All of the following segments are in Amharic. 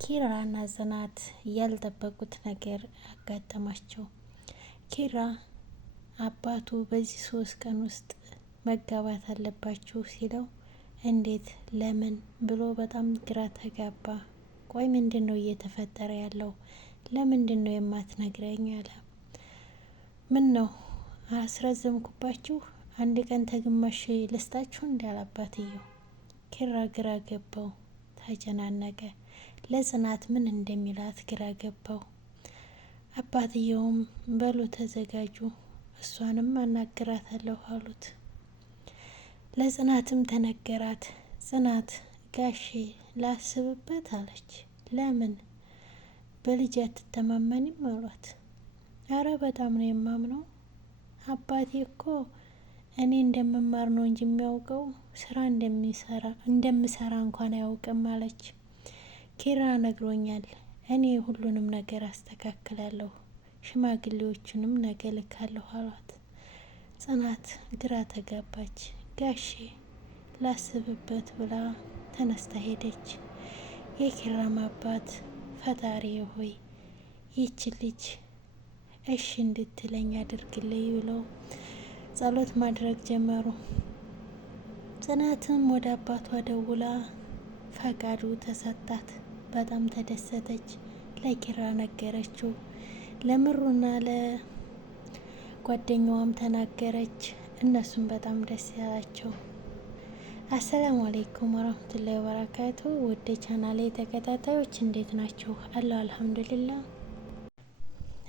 ኪራና ጽናት ያልጠበቁት ነገር አጋጠማቸው። ኪራ አባቱ በዚህ 3 ቀን ውስጥ መጋባት አለባችሁ ሲለው እንዴት ለምን ብሎ በጣም ግራ ተጋባ። ቆይ ምንድን ነው እየተፈጠረ ያለው? ለምንድን ነው የማትነግረኝ አለ። ምን ነው አስረዘምኩባችሁ? አንድ ቀን ተግማሽ ልስጣችሁ እንዳለ አባትየው። ኪራ ግራ ገባው፣ ተጨናነቀ። ለጽናት ምን እንደሚላት ግራ ገባው። አባትየውም በሉ ተዘጋጁ፣ እሷንም አናግራታለሁ አሉት። ለጽናትም ተነገራት። ጽናት ጋሼ ላስብበት አለች። ለምን በልጅ አትተማመንም አሏት። አረ በጣም ነው የማምነው። አባቴ እኮ እኔ እንደምማር ነው እንጂ የሚያውቀው ስራ እንደምሰራ እንኳን አያውቅም አለች። ኪራ ነግሮኛል፣ እኔ ሁሉንም ነገር አስተካክላለሁ፣ ሽማግሌዎቹንም ነገ ልካለሁ አሏት። ጽናት ግራ ተጋባች። ጋሼ ላስብበት ብላ ተነስታ ሄደች። የኪራም አባት ፈጣሪ ሆይ ይች ልጅ እሺ እንድትለኝ አድርግልኝ ብለው ጸሎት ማድረግ ጀመሩ። ጽናትም ወደ አባቷ ደውላ ፈቃዱ ተሰጣት። በጣም ተደሰተች። ለኪራ ነገረችው። ለምሩና ለጓደኛዋም ተናገረች። እነሱም በጣም ደስ ያላቸው። አሰላሙ አለይኩም ወራህመቱላሂ ወበረካቱ። ውድ ቻናሌ ተከታታዮች እንዴት ናችሁ? አለሁ አልሐምዱሊላህ።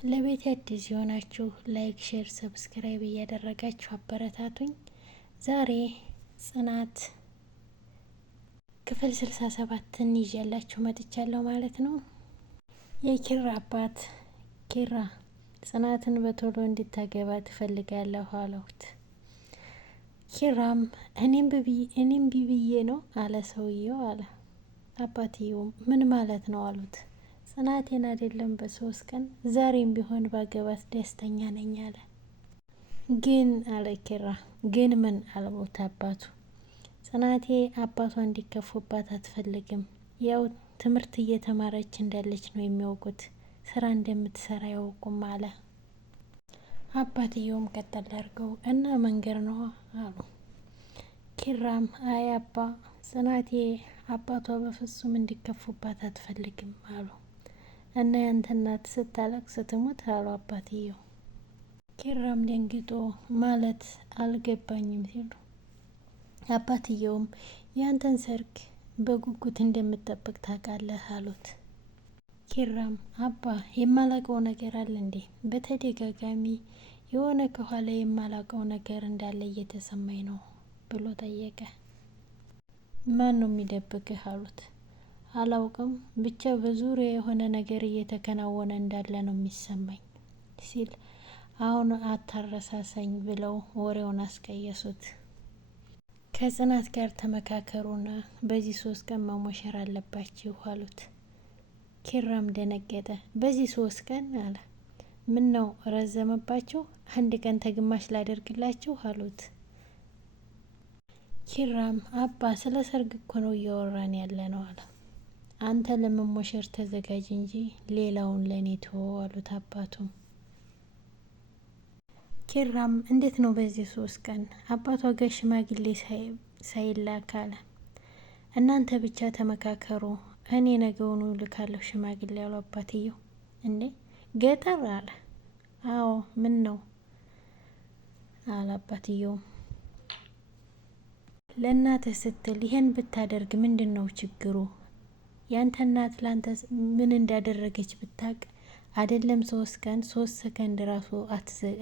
ለቤት አዲስ የሆናችሁ ላይክ፣ ሼር፣ ሰብስክራይብ እያደረጋችሁ አበረታቱኝ። ዛሬ ጽናት ክፍል 67ን ይዤላችሁ መጥቻለሁ ማለት ነው። የኪራ አባት ኪራ ጽናትን በቶሎ እንድታገባ ትፈልጋለሁ አለውት። ኪራም እኔም ቢብዬ ነው አለ ሰውየው አለ። አባትየውም ምን ማለት ነው አሉት። ጽናቴን አይደለም በ3 ቀን ዛሬም ቢሆን ባገባት ደስተኛ ነኝ አለ። ግን አለ ኪራ። ግን ምን አልቦት አባቱ። ጽናቴ አባቷ እንዲከፉባት አትፈልግም። ያው ትምህርት እየተማረች እንዳለች ነው የሚያውቁት፣ ስራ እንደምትሰራ ያውቁም አለ። አባትየውም ቀጠል አድርገው እና መንገድ ነው አሉ። ኪራም አይ አባ ጽናቴ አባቷ በፍጹም እንዲከፉባት አትፈልግም አሉ። እና ያንተ እናት ስታለቅስ ትሙት አሉ አባትየው። ኪራም ደንግጦ ማለት አልገባኝም ሲሉ አባትየውም ያንተን ሰርግ በጉጉት እንደምጠብቅ ታውቃለህ አሉት። ኪራም አባ የማላውቀው ነገር አለ እንዴ? በተደጋጋሚ የሆነ ከኋላ የማላውቀው ነገር እንዳለ እየተሰማኝ ነው ብሎ ጠየቀ። ማን ነው የሚደብቅህ አሉት። አላውቅም ብቻ በዙሪያ የሆነ ነገር እየተከናወነ እንዳለ ነው የሚሰማኝ ሲል አሁን አታረሳሳኝ ብለው ወሬውን አስቀየሱት። ከጽናት ጋር ተመካከሩና በዚህ 3 ቀን መሞሸር አለባችሁ አሉት። ኪራም ደነገጠ። በዚህ 3 ቀን አለ። ምን ነው ረዘመባችሁ? አንድ ቀን ተግማሽ ላደርግላችሁ አሉት። ኪራም አባ ስለ ሰርግ እኮ ነው እያወራን ያለ ነው አለ። አንተ ለመሞሸር ተዘጋጅ እንጂ ሌላውን ለኔ ተወው አሉት አባቱም። ኪራም እንዴት ነው በዚህ 3 ቀን አባቷ ጋር ሽማግሌ ሳይላክ አለ። እናንተ ብቻ ተመካከሩ፣ እኔ ነገውኑ ልካለሁ ሽማግሌ ያሉ አባትየው። እንዴ ገጠር አለ። አዎ ምን ነው አለ አባትየው። ለእናትህ ስትል ይሄን ብታደርግ ምንድን ነው ችግሩ? ያንተ እናት ላንተ ምን እንዳደረገች ብታቅ አይደለም 3 ቀን 3 ሰከንድ ራሱ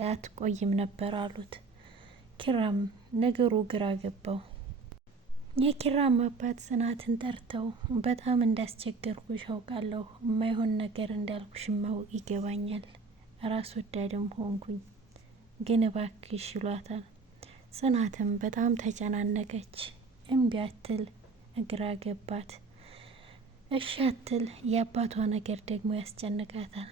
አትቆይም ነበር አሉት። ኪራም ነገሩ ግራ ገባው። የኪራም አባት ጽናትን ጠርተው በጣም እንዳስቸገርኩሽ አውቃለሁ፣ የማይሆን ነገር እንዳልኩሽማው ይገባኛል፣ ራስ ወዳድም ሆንኩኝ፣ ግን እባክሽ ይሏታል። ጽናትም በጣም ተጨናነቀች። እምቢ አትል፣ ግራ ገባት። እሺ አትል፣ የአባቷ ነገር ደግሞ ያስጨንቃታል።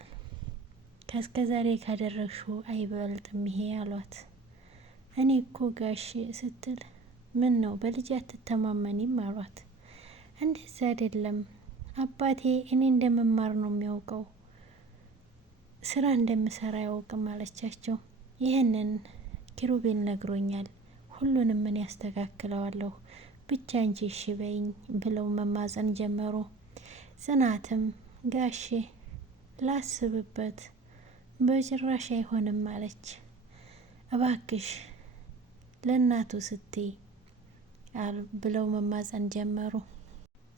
ከእስከዛሬ ካደረግሽው አይበልጥም ይሄ አሏት። እኔ እኮ ጋሽ ስትል ምን ነው በልጅ አትተማመኒም አሏት። እንደዚህ አይደለም አባቴ እኔ እንደመማር ነው የሚያውቀው፣ ስራ እንደምሰራ አያውቅም አለቻቸው። ይህንን ኪሩቤል ነግሮኛል፣ ሁሉንም ምን ያስተካክለዋለሁ፣ ብቻ እንጂ እሺ በይኝ ብለው መማፀን ጀመሩ። ጽናትም ጋሼ ላስብበት፣ በጭራሽ አይሆንም አለች። እባክሽ ለእናቱ ስትይ ብለው መማፀን ጀመሩ።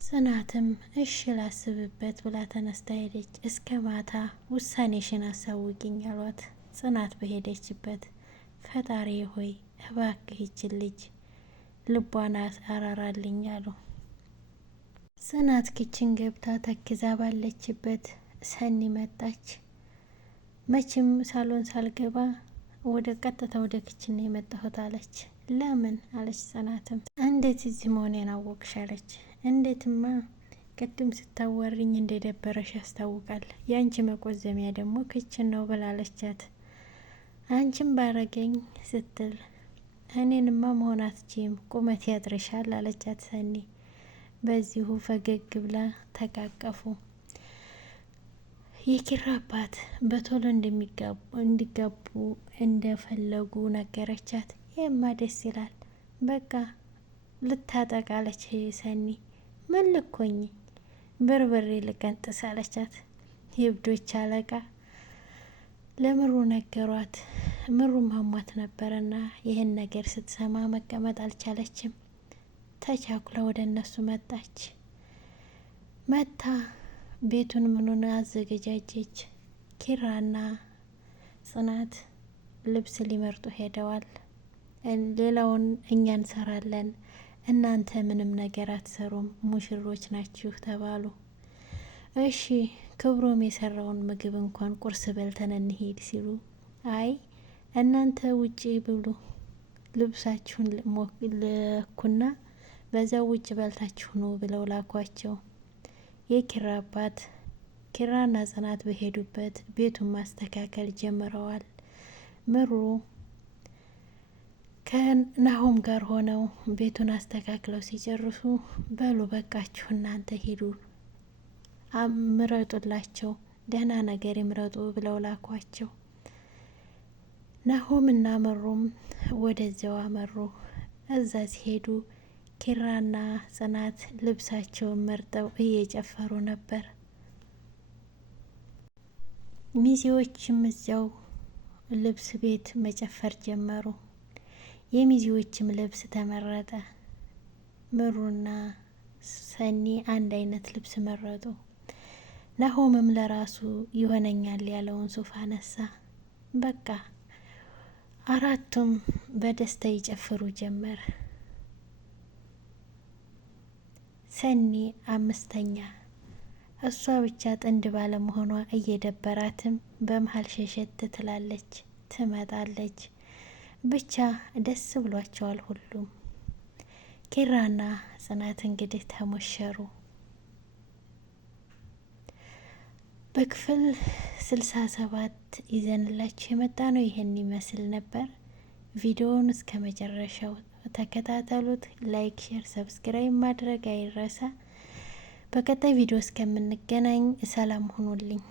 ጽናትም እሺ ላስብበት ብላ ተነስታ ሄደች። እስከ ማታ ውሳኔሽን አሳውቂኝ አሏት። ጽናት በሄደችበት ፈጣሪ ሆይ እባክህ ይችን ልጅ ልቧን አራራልኝ አሉ። ጽናት ኪችን ገብታ ተክዛ ባለችበት ሰኒ መጣች። መቼም ሳሎን ሳልገባ ወደ ቀጥታ ወደ ኪችን ነው የመጣሁት አለች። ለምን አለች ጽናትም። እንዴት እዚህ መሆኔን አወቅሽ አለች። እንዴትማ ቅድም ስታወሪኝ እንደደበረሽ ያስታውቃል፣ የአንቺ መቆዘሚያ ደግሞ ክችን ነው ብላለቻት። አንቺም ባረገኝ ስትል እኔንማ መሆን አትችይም ቁመት ያጥርሻል አለቻት ሰኒ። በዚሁ ፈገግ ብላ ተቃቀፉ። የኪራ አባት በቶሎ እንዲጋቡ እንደፈለጉ ነገረቻት። ይህማ ደስ ይላል፣ በቃ ልታጠቃለች ሰኒ። ምን ልኮኝ በርበሬ ልቀንጥስ አለቻት። የእብዶች አለቃ ለምሩ ነገሯት። ምሩ ማሟት ነበረና ይህን ነገር ስትሰማ መቀመጥ አልቻለችም። ተቻኩላ ወደ እነሱ መጣች። መታ ቤቱን ምኑን አዘገጃጀች። ኪራና ጽናት ልብስ ሊመርጡ ሄደዋል። ሌላውን እኛ እንሰራለን፣ እናንተ ምንም ነገር አትሰሩም፣ ሙሽሮች ናችሁ ተባሉ። እሺ ክብሮም የሰራውን ምግብ እንኳን ቁርስ በልተን እንሄድ ሲሉ አይ እናንተ ውጪ ብሉ፣ ልብሳችሁን ልኩና በዛው ውጭ በልታችሁ ነው ብለው ላኳቸው። የኪራ አባት ኪራና ጽናት በሄዱበት ቤቱን ማስተካከል ጀምረዋል። ምሩ ከናሆም ጋር ሆነው ቤቱን አስተካክለው ሲጨርሱ በሉ በቃችሁ እናንተ ሂዱ ምረጡላቸው፣ ደህና ነገር ይምረጡ ብለው ላኳቸው። ናሆም እና ምሩም ወደዚያው አመሩ። እዛ ሲሄዱ ኪራና ጽናት ልብሳቸውን መርጠው እየጨፈሩ ነበር። ሚዜዎችም እዚያው ልብስ ቤት መጨፈር ጀመሩ። የሚዜዎችም ልብስ ተመረጠ። ምሩና ሰኒ አንድ አይነት ልብስ መረጡ። ናሆምም ለራሱ ይሆነኛል ያለውን ሱፍ አነሳ። በቃ አራቱም በደስታ ይጨፍሩ ጀመር። ሰኒ አምስተኛ፣ እሷ ብቻ ጥንድ ባለመሆኗ እየደበራትም በመሀል ሸሸት ትላለች፣ ትመጣለች። ብቻ ደስ ብሏቸዋል ሁሉም። ኪራና ጽናት እንግዲህ ተሞሸሩ። በክፍል 67 ይዘንላችሁ የመጣ ነው ይሄን ይመስል ነበር። ቪዲዮውን እስከ መጨረሻው ተከታተሉት። ላይክ፣ ሼር፣ ሰብስክራይብ ማድረግ አይረሳ። በቀጣይ ቪዲዮ እስከምንገናኝ ሰላም ሁኑልኝ።